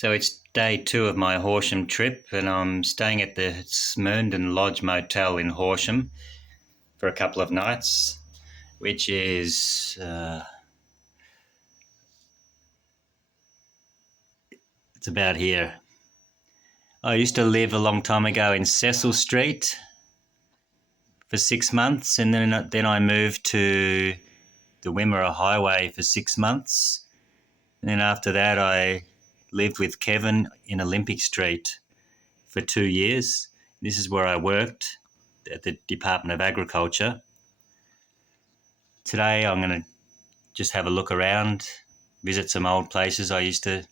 So it's day 2 of my Horsham trip, and I'm staying at the Smyrndon Lodge Motel in Horsham for a couple of nights, which is it's about here. I used to live a long time ago in Cecil Street for 6 months, and then I moved to the Wimmera Highway for 6 months. And then after that, I lived with Kevin in Olympic Street for 2 years. This is where I worked at the Department of Agriculture. Today, I'm going to just have a look around, visit some old places I used to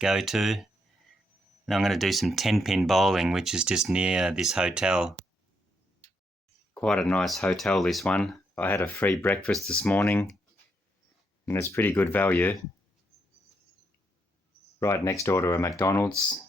go to. And I'm going to do some 10-pin bowling, which is just near this hotel. Quite a nice hotel, this one. I had a free breakfast this morning, and it's pretty good value. Right next door to a McDonald's.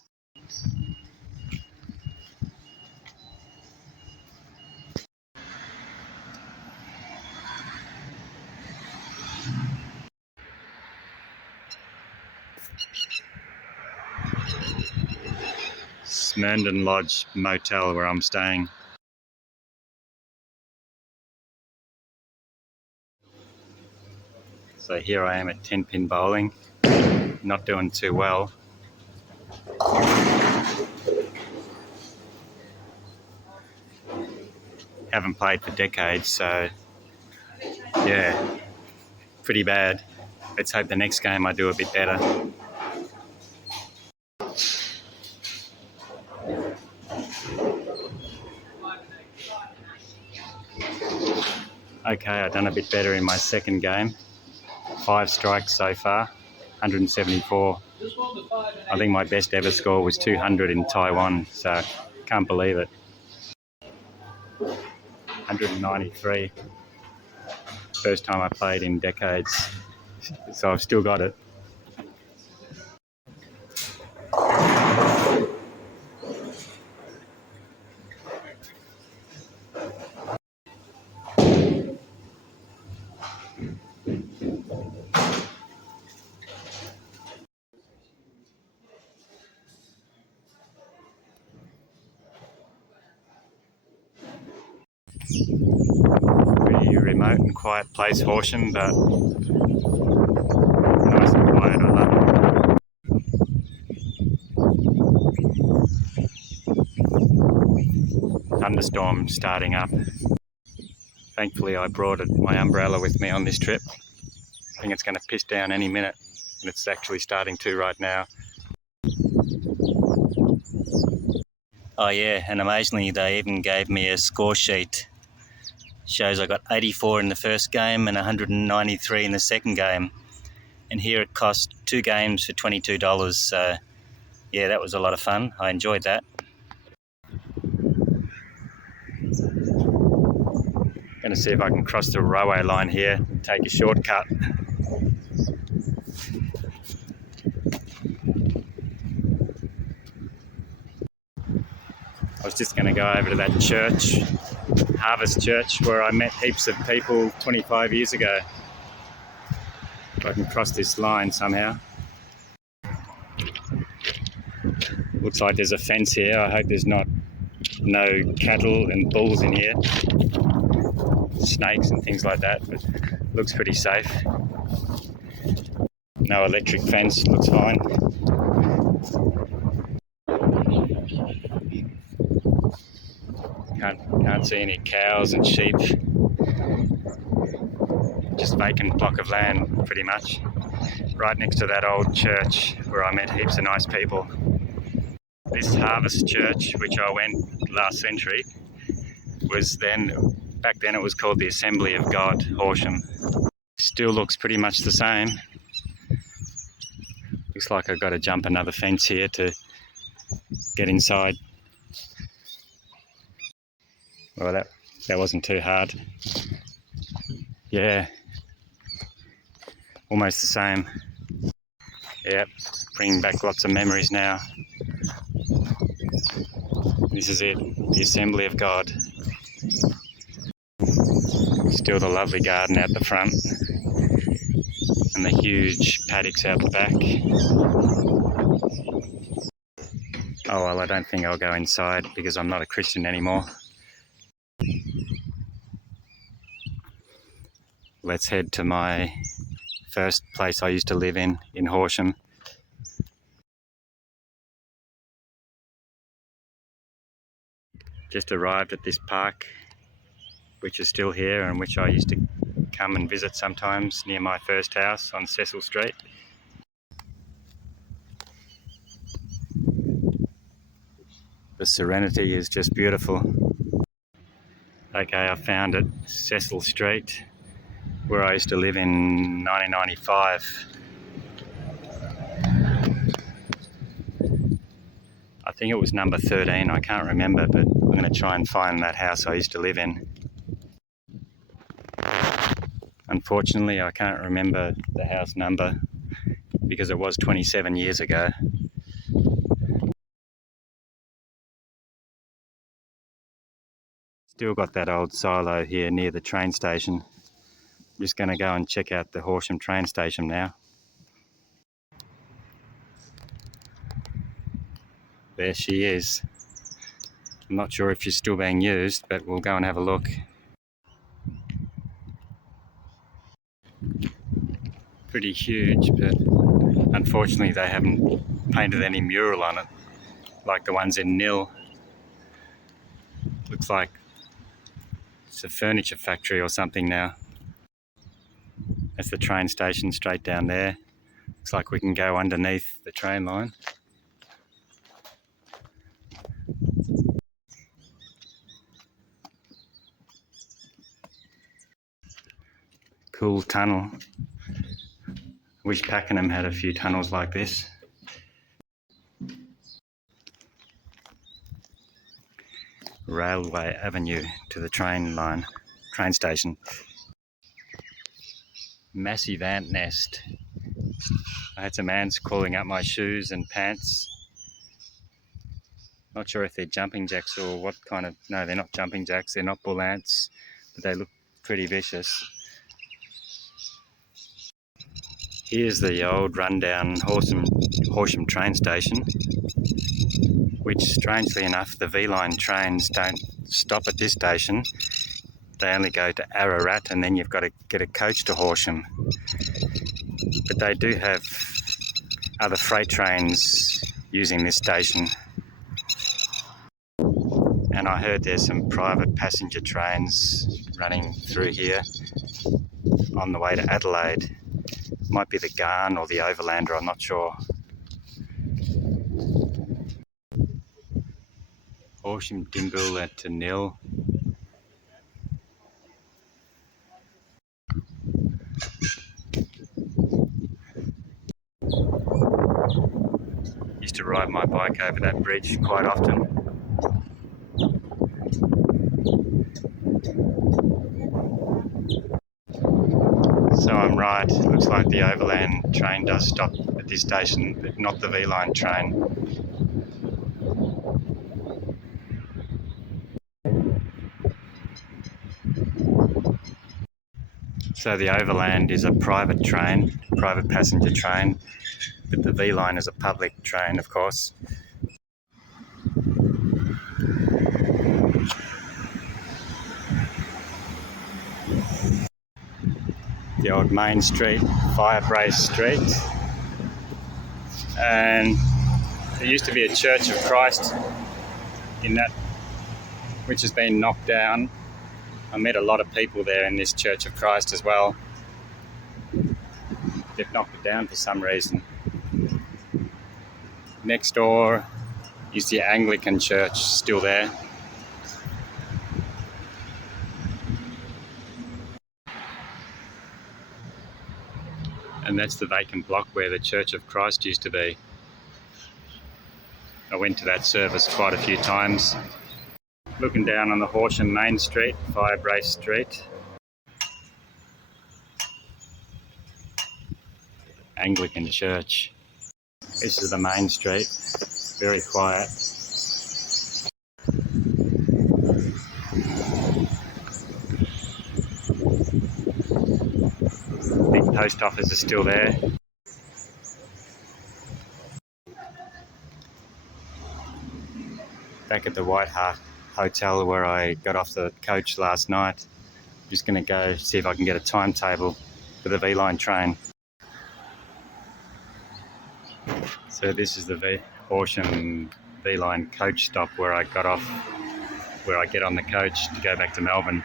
Smyrndon Lodge Motel, where I'm staying. So here I am at 10-pin bowling, not doing too well. Haven't played for decades, so yeah, pretty bad. Let's hope the next game I do a bit better. Okay, I've done a bit better in my second game. 5 strikes so far, 174. I think my best ever score was 200 in Taiwan, so can't believe it. 193. First time I played in decades, so I've still got it. Pretty remote and quiet place, Horsham, but nice and quiet. I love it. Thunderstorm starting up. Thankfully, I brought my umbrella with me on this trip. I think it's going to piss down any minute, and it's actually starting to right now. Oh yeah, and amazingly they even gave me a score sheet. Shows I got 84 in the first game and 193 in the second game. And here it cost 2 games for $22, so yeah, that was a lot of fun. I enjoyed that. Going to see if I can cross the railway line here, take a shortcut. I was just going to go over to that church, Harvest Church, where I met heaps of people 25 years ago. If I can cross this line somehow. Looks like there's a fence here. I hope there's no cattle and bulls in here. Snakes and things like that, but looks pretty safe. No electric fence, looks fine. Can't see any cows and sheep. Just vacant block of land, pretty much. Right next to that old church where I met heaps of nice people. This Harvest Church, which I went last century, back then it was called the Assembly of God, Horsham. Still looks pretty much the same. Looks like I've got to jump another fence here to get inside. Well, that wasn't too hard. Yeah, almost the same. Yep, bringing back lots of memories now. This is it, the Assembly of God. Still the lovely garden out the front and the huge paddocks out the back. Oh well, I don't think I'll go inside because I'm not a Christian anymore. Let's head to my first place I used to live in Horsham. Just arrived at this park, which is still here and which I used to come and visit sometimes near my first house on Cecil Street. The serenity is just beautiful. Okay, I found it, Cecil Street, where I used to live in 1995. I think it was number 13, I can't remember, but I'm going to try and find that house I used to live in. Unfortunately, I can't remember the house number because it was 27 years ago. Still got that old silo here near the train station. I'm just going to go and check out the Horsham train station now. There she is. I'm not sure if she's still being used, but we'll go and have a look. Pretty huge, but unfortunately they haven't painted any mural on it like the ones in Nil. Looks like it's a furniture factory or something now. That's the train station straight down there. Looks like we can go underneath the train line. Cool tunnel. Wish Pakenham had a few tunnels like this. Railway Avenue to the train station. Massive ant nest. I had some ants crawling up my shoes and pants. Not sure if they're jumping jacks or what kind of... No, they're not jumping jacks, they're not bull ants, but they look pretty vicious. Here's the old rundown Horsham train station, which strangely enough the V-line trains don't stop at this station. They only go to Ararat and then you've got to get a coach to Horsham. But they do have other freight trains using this station. And I heard there's some private passenger trains running through here on the way to Adelaide. Might be the Garn or the Overlander, I'm not sure. Horsham Dimbulla to Nil. Used to ride my bike over that bridge quite often. So I'm right, it looks like the Overland train does stop at this station, but not the V-line train. So the Overland is a private train, private passenger train, but the V-line is a public train, of course. The old main street, Firebrace Street, and there used to be a Church of Christ in that, which has been knocked down. I met a lot of people there in this Church of Christ as well. They've knocked it down for some reason. Next door is the Anglican church, still there. And that's the vacant block where the Church of Christ used to be. I went to that service quite a few times. Looking down on the Horsham Main Street, Firebrace Street. Anglican Church. This is the main street, very quiet. Big post office is still there. back at the White Hart Hotel where I got off the coach last night. I'm just going to go see if I can get a timetable for the V-Line train. So this is the Horsham V-Line coach stop where I got off, where I get on the coach to go back to Melbourne.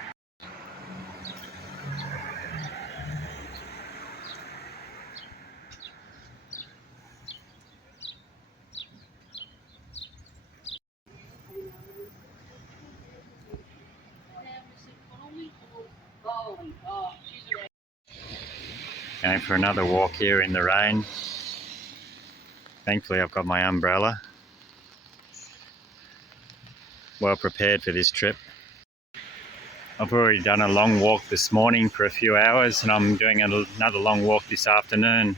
Going for another walk here in the rain. Thankfully I've got my umbrella. Well prepared for this trip. I've already done a long walk this morning for a few hours and I'm doing another long walk this afternoon.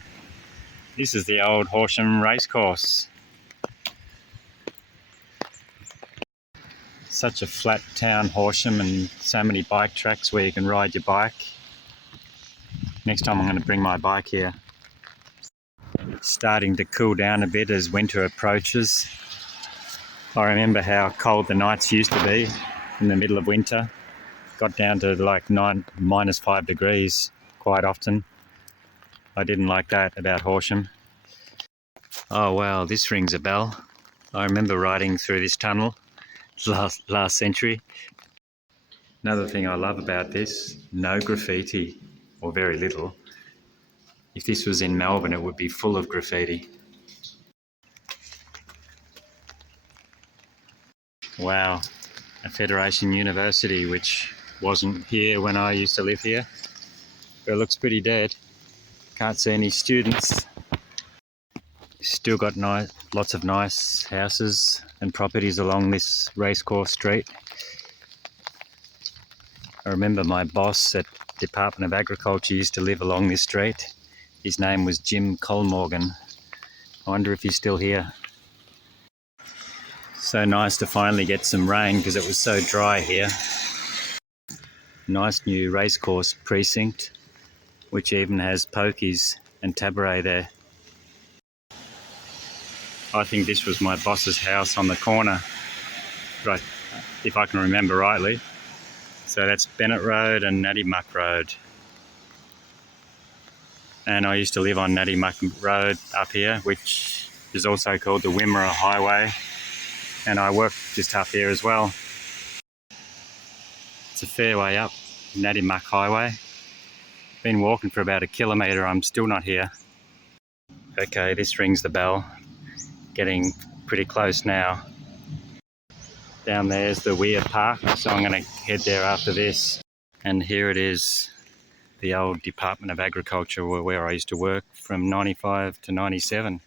This is the old Horsham Racecourse. Such a flat town, Horsham, and so many bike tracks where you can ride your bike. Next time I'm going to bring my bike here. Starting to cool down a bit as winter approaches. I remember how cold the nights used to be in the middle of winter. Got down to like -5 degrees quite often. I didn't like that about Horsham. Oh wow, this rings a bell. I remember riding through this tunnel last century. Another thing I love about this, no graffiti, or very little. If this was in Melbourne, it would be full of graffiti. Wow, a Federation University, which wasn't here when I used to live here. But it looks pretty dead. Can't see any students. Still got lots of nice houses and properties along this Racecourse street. I remember my boss at Department of Agriculture used to live along this street. His name was Jim Colmorgan. I wonder if he's still here. So nice to finally get some rain because it was so dry here. Nice new Racecourse precinct, which even has pokies and tabaret there. I think this was my boss's house on the corner, right, if I can remember rightly. So that's Bennett Road and Natty Muck Road. And I used to live on Natty Muck Road up here, which is also called the Wimmera Highway. And I work just up here as well. It's a fair way up, Natty Muck Highway. Been walking for about 1 kilometre, I'm still not here. Okay, this rings the bell. Getting pretty close now. Down there's the Weir Park, so I'm going to head there after this. And here it is, the old Department of Agriculture where I used to work from 95 to 97.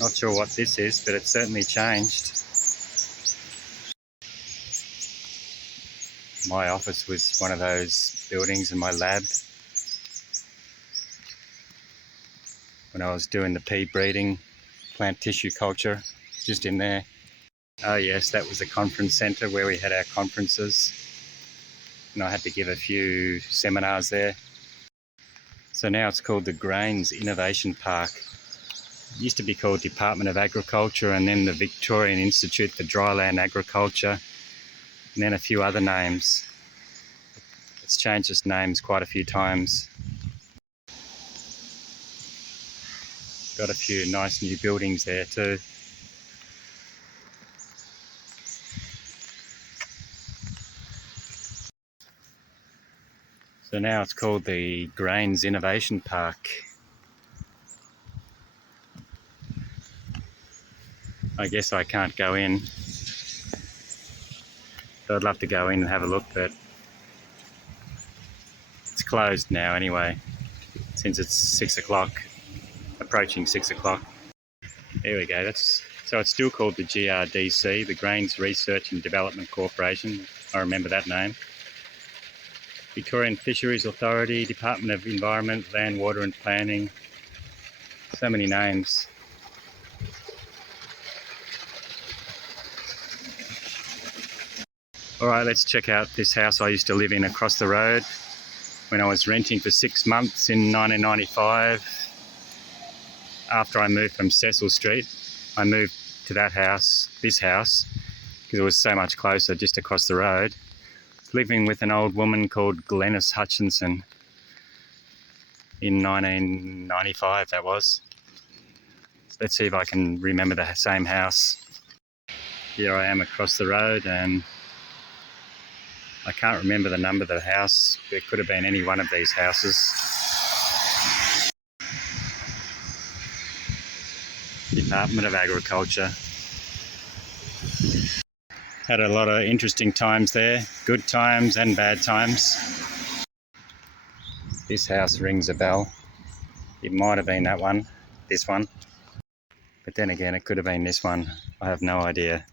Not sure what this is, but it's certainly changed. My office was one of those buildings in my lab when I was doing the pea breeding, plant tissue culture, just in there. Oh yes, that was the conference centre where we had our conferences. And I had to give a few seminars there. So now it's called the Grains Innovation Park. It used to be called Department of Agriculture and then the Victorian Institute for Dryland Agriculture and then a few other names. It's changed its names quite a few times. Got a few nice new buildings there too. So now it's called the Grains Innovation Park. I guess I can't go in. So I'd love to go in and have a look, but it's closed now anyway, since it's 6 o'clock, approaching 6 o'clock. There we go, so it's still called the GRDC, the Grains Research and Development Corporation. I remember that name. Victorian Fisheries Authority, Department of Environment, Land, Water and Planning. So many names. Alright, let's check out this house I used to live in across the road when I was renting for 6 months in 1995. after I moved from Cecil Street, I moved to that house, this house, because it was so much closer, just across the road. Living with an old woman called Glenys Hutchinson in 1995, that was. Let's see if I can remember the same house. Here I am across the road, and I can't remember the number of the house. It could have been any one of these houses. Department of Agriculture. Had a lot of interesting times there, good times and bad times. This house rings a bell. It might have been that one, this one. But then again, it could have been this one. I have no idea.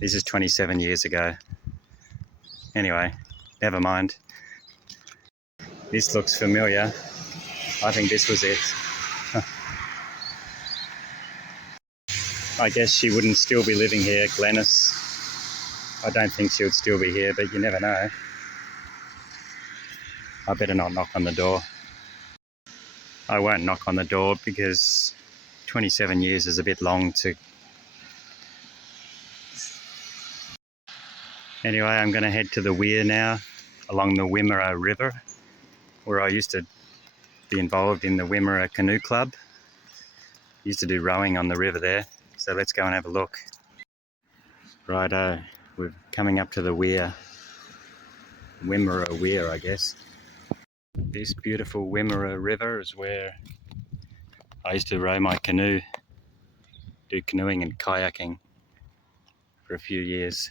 This is 27 years ago. Anyway, never mind. This looks familiar. I think this was it. I guess she wouldn't still be living here, Glenys. I don't think she would still be here, but you never know. I better not knock on the door. I won't knock on the door because 27 years is a bit long to... Anyway, I'm going to head to the weir now, along the Wimmera River, where I used to be involved in the Wimmera Canoe Club. Used to do rowing on the river there, so let's go and have a look. Righto, we're coming up to the weir. Wimmera Weir, I guess. This beautiful Wimmera River is where I used to row my canoe, do canoeing and kayaking for a few years.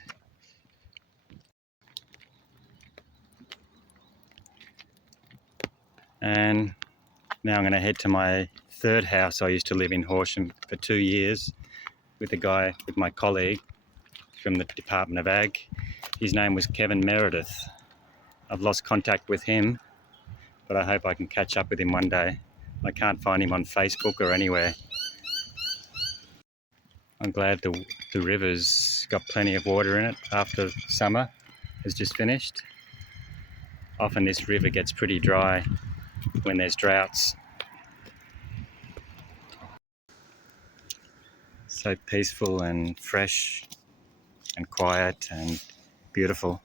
And now I'm going to head to my third house. I used to live in Horsham for 2 years with my colleague from the Department of Ag. His name was Kevin Meredith. I've lost contact with him, but I hope I can catch up with him one day. I can't find him on Facebook or anywhere. I'm glad the river's got plenty of water in it after summer has just finished. Often this river gets pretty dry when there's droughts. So peaceful and fresh and quiet and beautiful.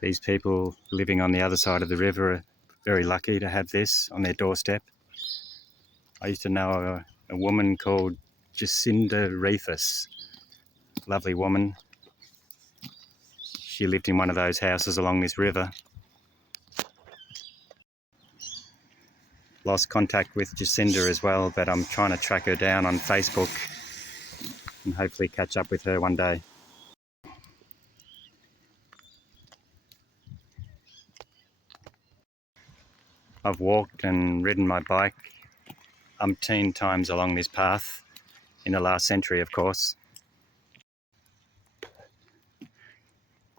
These people living on the other side of the river are very lucky to have this on their doorstep. I used to know a woman called Jacinda Reefus, lovely woman. She lived in one of those houses along this river. Lost contact with Jacinda as well, but I'm trying to track her down on Facebook and hopefully catch up with her one day. I've walked and ridden my bike umpteen times along this path, in the last century of course.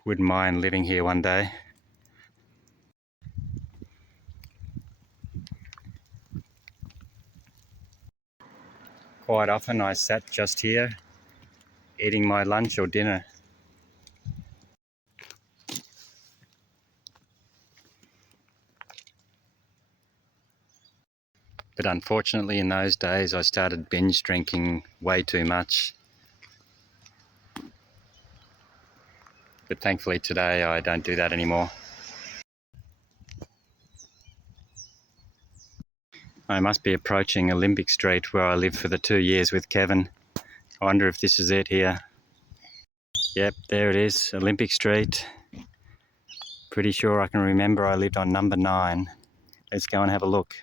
Wouldn't mind living here one day. Quite often I sat just here, eating my lunch or dinner. But unfortunately in those days I started binge drinking way too much. But thankfully today I don't do that anymore. I must be approaching Olympic Street where I lived for the 2 years with Kevin. I wonder if this is it here. Yep, there it is, Olympic Street. Pretty sure I can remember I lived on number 9. Let's go and have a look.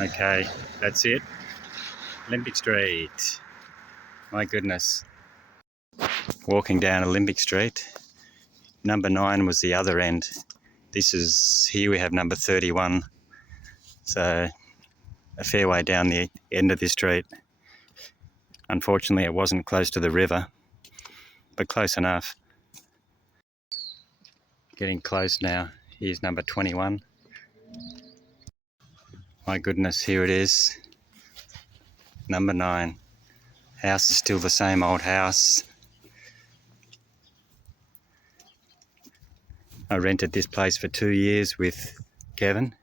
Okay, that's it. Olympic Street. My goodness. Walking down Olympic Street. Number 9 was the other end. Here we have number 31. So a fair way down the end of this street. Unfortunately it wasn't close to the river, but close enough. Getting close now. Here's number 21. My goodness, here it is. Number 9. House is still the same old house. I rented this place for 2 years with Kevin.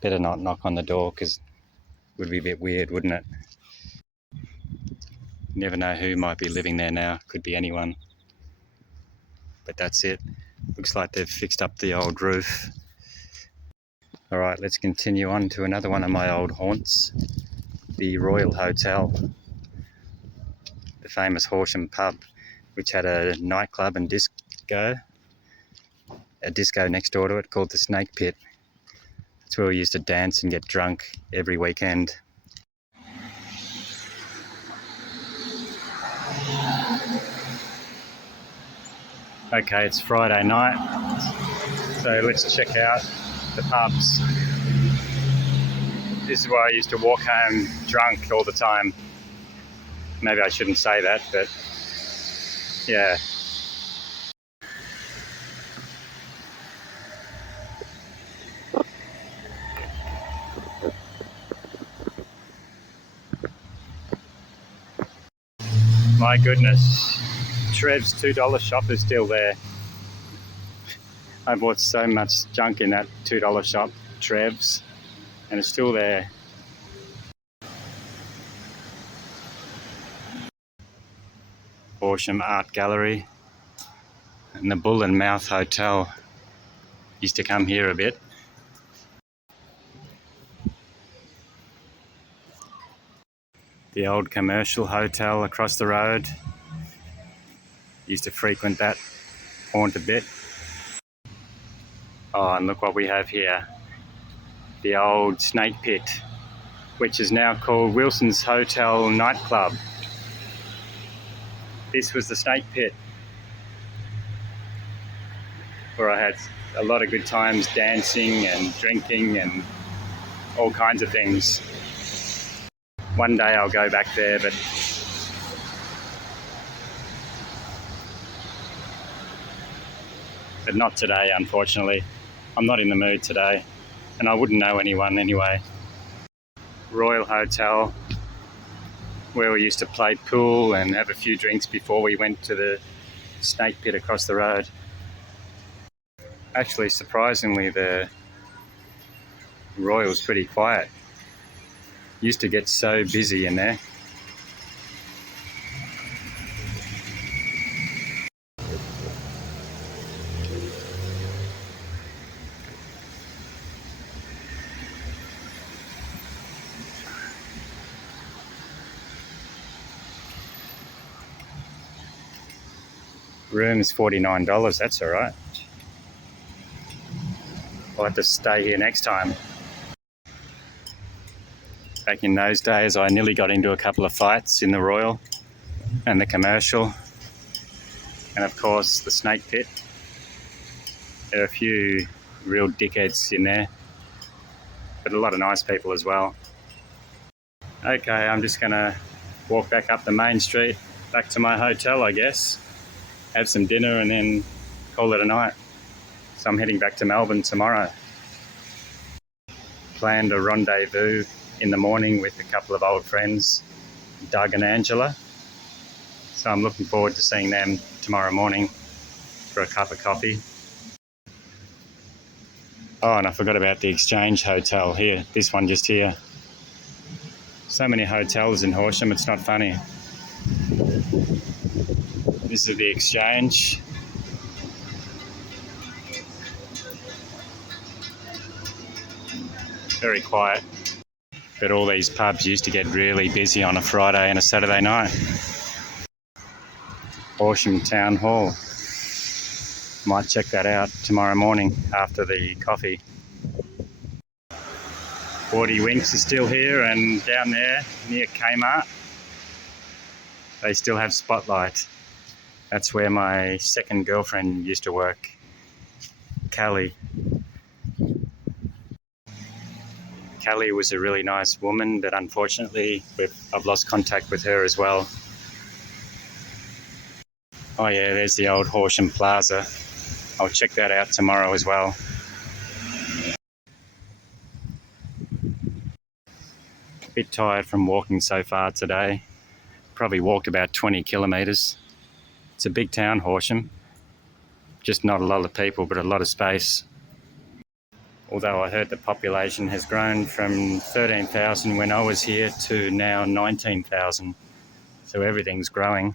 Better not knock on the door because it would be a bit weird, wouldn't it? You never know who might be living there now. Could be anyone. But that's it. Looks like they've fixed up the old roof. All right, let's continue on to another one of my old haunts, the Royal Hotel, the famous Horsham pub, which had a nightclub and a disco next door to it called the Snake Pit. That's where we used to dance and get drunk every weekend. Okay, it's Friday night, so let's check out the pubs. This is where I used to walk home drunk all the time. Maybe I shouldn't say that, but yeah. My goodness, Trev's $2 shop is still there. I bought so much junk in that $2 shop, Trev's, and it's still there. Horsham Art Gallery and the Bull and Mouth Hotel. Used to come here a bit. The old commercial hotel across the road. Used to frequent that haunt a bit. Oh, and look what we have here. The old Snake Pit, which is now called Wilson's Hotel Nightclub. This was the Snake Pit, where I had a lot of good times dancing and drinking and all kinds of things. One day I'll go back there, but not today, unfortunately. I'm not in the mood today, and I wouldn't know anyone anyway. Royal Hotel, where we used to play pool and have a few drinks before we went to the Snake Pit across the road. Actually, surprisingly, the Royal's pretty quiet. Used to get so busy in there. Room is $49, that's all right. I'll have to stay here next time. Back in those days, I nearly got into a couple of fights in the Royal and the Commercial, and of course the Snake Pit. There are a few real dickheads in there, but a lot of nice people as well. Okay, I'm just gonna walk back up the main street, back to my hotel, I guess. Have some dinner and then call it a night. So I'm heading back to Melbourne tomorrow. Planned a rendezvous in the morning with a couple of old friends, Doug and Angela. So I'm looking forward to seeing them tomorrow morning for a cup of coffee. Oh, and I forgot about the Exchange Hotel here, this one just here. So many hotels in Horsham, it's not funny. This is the Exchange. Very quiet. But all these pubs used to get really busy on a Friday and a Saturday night. Horsham Town Hall. Might check that out tomorrow morning after the coffee. 40 Winks is still here, and down there near Kmart, they still have Spotlight. That's where my second girlfriend used to work, Callie. Callie was a really nice woman, but unfortunately I've lost contact with her as well. Oh yeah, there's the old Horsham Plaza. I'll check that out tomorrow as well. A bit tired from walking so far today. Probably walked about 20 kilometres. It's a big town, Horsham. Just not a lot of people, but a lot of space. Although I heard the population has grown from 13,000 when I was here to now 19,000. So everything's growing.